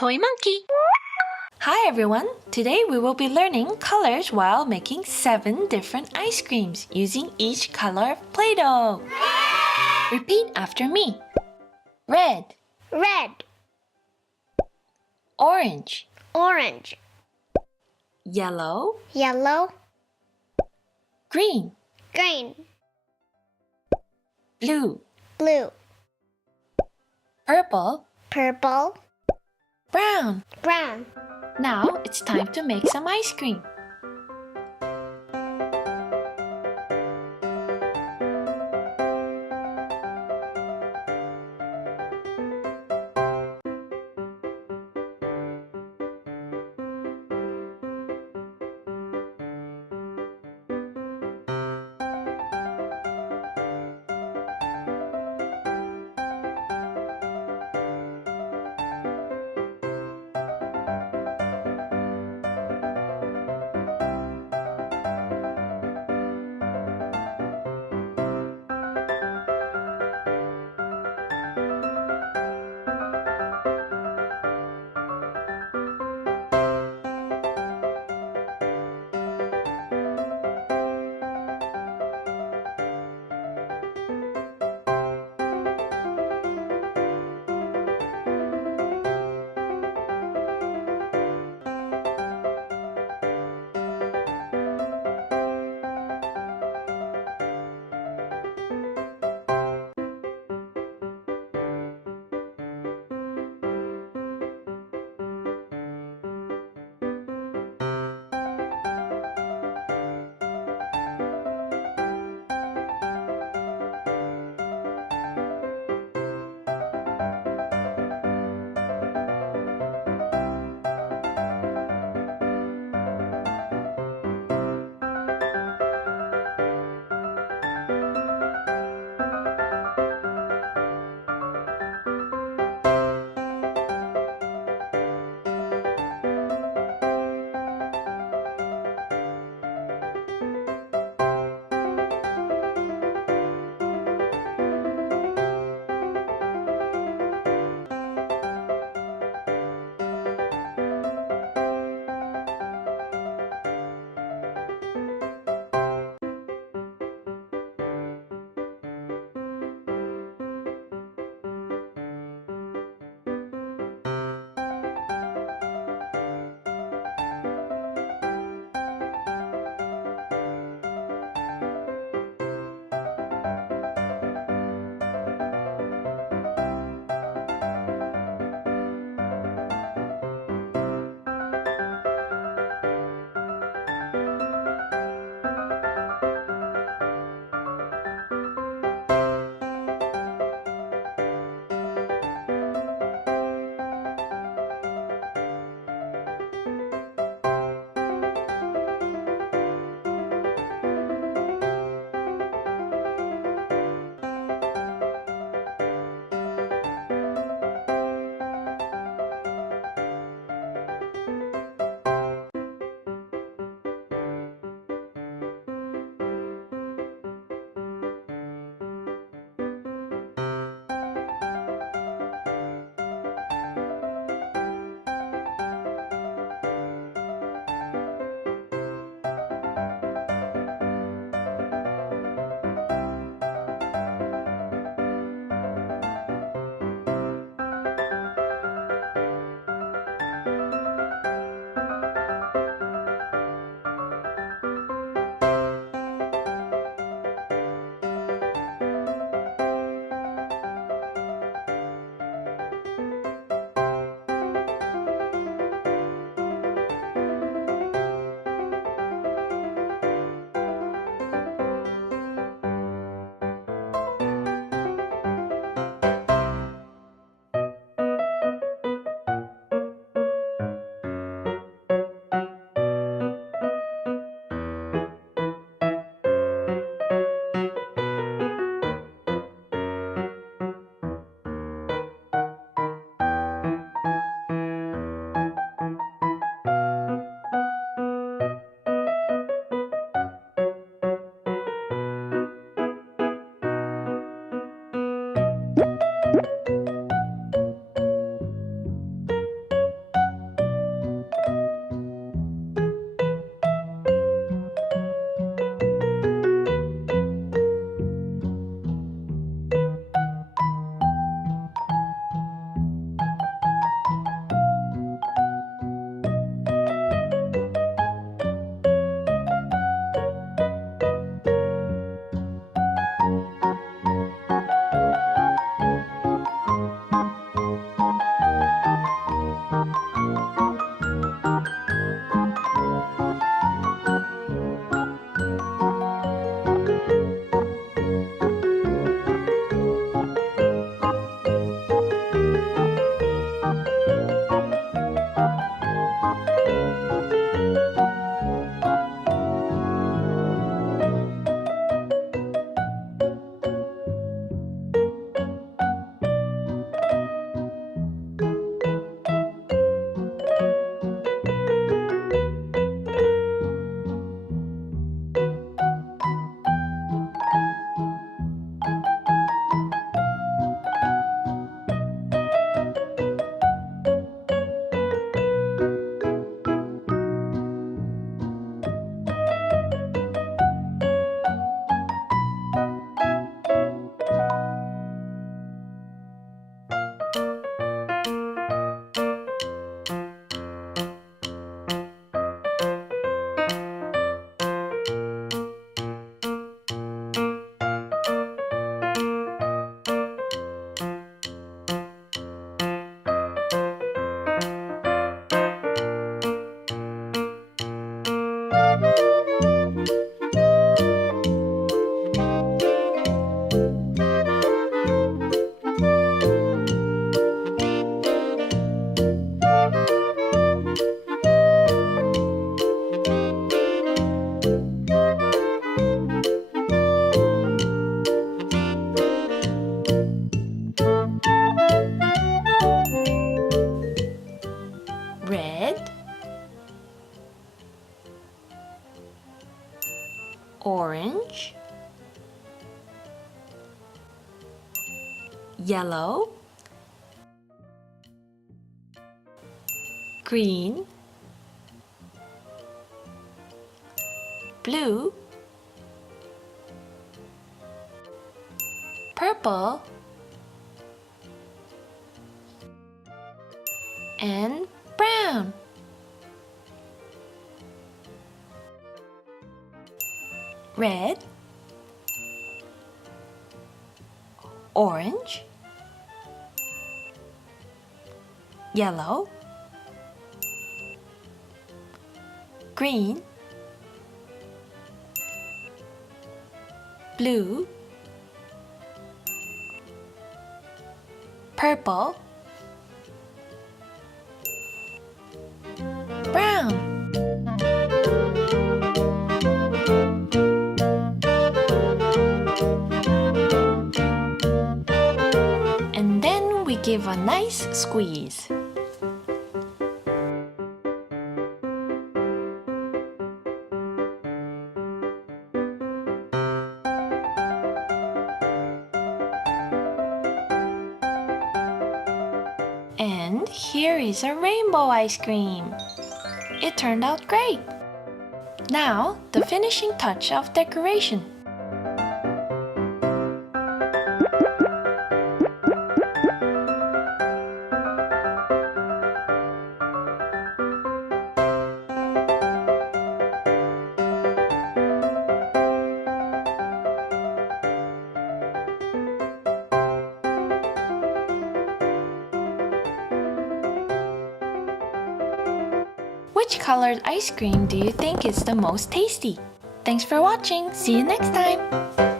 Toy Monkey. Hi everyone! Today we will be learning colors while making 7 different ice creams using each color of play-doh. Repeat after me. Red, Red, orange, orange, yellow, yellow, green, green, blue, blue, purple, purple, brown. brown. Now it's time to make some ice cream. yellow, green, blue, purple, and brown. Red, orange, yellow, green, blue, purple, brown. And then we give a nice squeeze. And here is a rainbow ice cream. It turned out great. Now, the finishing touch of decoration. Which colored ice cream do you think is the most tasty? Thanks for watching. See you next time.